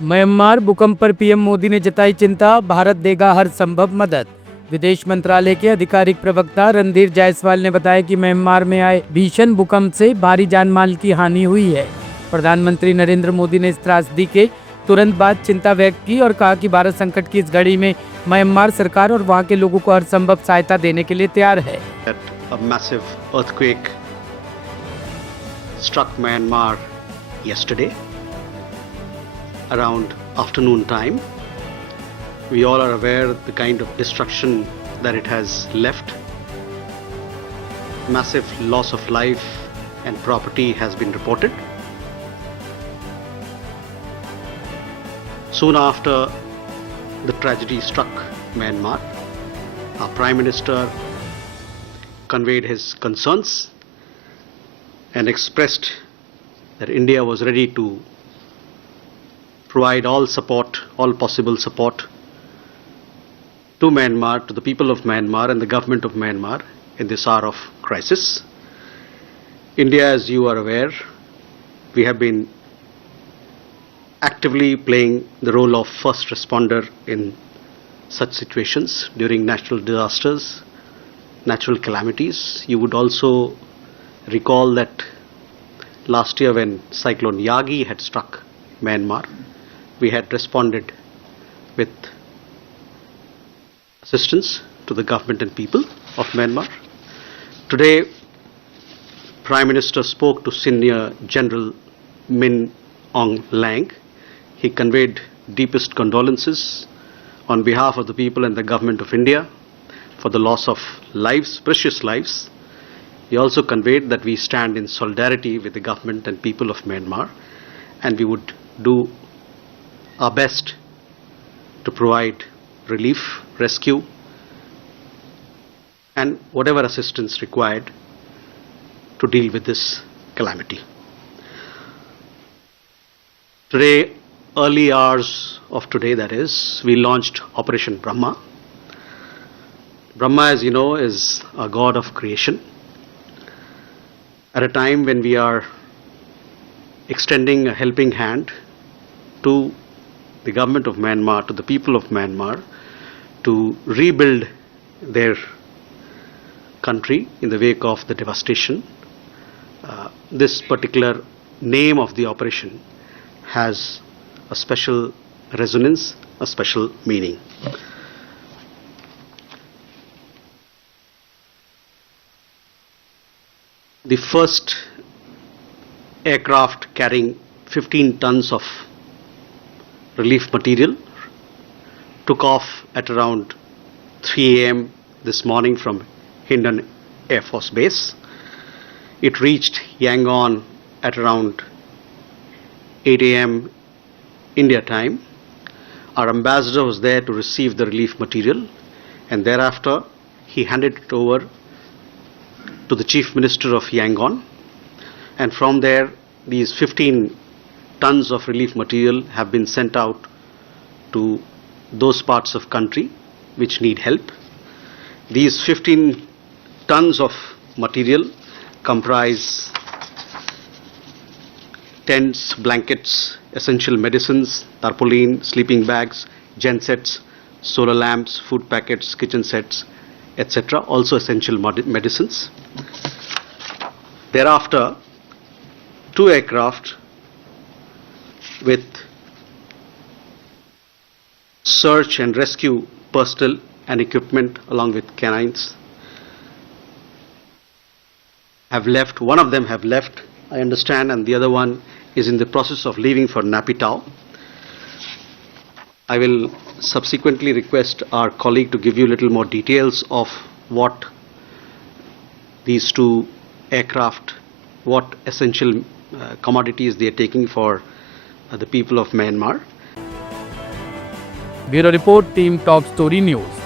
Myanmar भूकंप पर PM Modi ने जताई चिंता, भारत देगा हर संभव मदद। विदेश मंत्रालय के आधिकारिक प्रवक्ता रणधीर जायसवाल ने बताया कि म्यांमार में आए भीषण भूकंप से भारी जानमाल की हानि हुई है। प्रधानमंत्री नरेंद्र मोदी ने इस त्रासदी के तुरंत बाद चिंता व्यक्त की और कहा कि भारत संकट की इस घड़ी में म्यांमार सरकार और वहां के लोगों को हर संभव सहायता देने के लिए तैयार है। A massive earthquake struck Myanmar yesterday around afternoon time. We all are aware of the kind of destruction that it has left. Massive loss of life and property has been reported. Soon after the tragedy struck Myanmar, our Prime Minister conveyed his concerns and expressed that India was ready to provide all support, all possible support to Myanmar, to the people of Myanmar and the government of Myanmar in this hour of crisis. India, as you are aware, we have been actively playing the role of first responder in such situations during natural disasters, natural calamities. You would also recall that last year when Cyclone Yagi had struck Myanmar, we had responded with assistance to the government and people of Myanmar. Today, Prime Minister spoke to Senior General Min Aung Hlaing. He conveyed deepest condolences on behalf of the people and the government of India for the loss of lives, precious lives. He also conveyed that we stand in solidarity with the government and people of Myanmar, and we would do our best to provide relief, rescue, and whatever assistance required to deal with this calamity. Today, early hours of today, that is, we launched Operation Brahma. Brahma, as you know, is a god of creation. At a time when we are extending a helping hand to the government of Myanmar, to the people of Myanmar, to rebuild their country in the wake of the devastation, this particular name of the operation has a special resonance, a special meaning. The first aircraft carrying 15 tons of relief material took off at around 3 a.m. this morning from Hindon Air Force Base. It reached Yangon at around 8 a.m. India time. Our ambassador was there to receive the relief material, and thereafter he handed it over to the Chief Minister of Yangon, and from there these 15 tons of relief material have been sent out to those parts of country which need help. These 15 tons of material comprise tents, blankets, essential medicines, tarpaulin, sleeping bags, gensets, solar lamps, food packets, kitchen sets, etc. Also essential medicines. Thereafter, 2 aircraft with search and rescue personnel and equipment along with canines have left. One of them have left, I understand, and the other one is in the process of leaving for Napitao. I will subsequently request our colleague to give you a little more details of what these 2 aircraft, what essential commodities they are taking for the people of Myanmar. Bureau Report, Team Top Story News.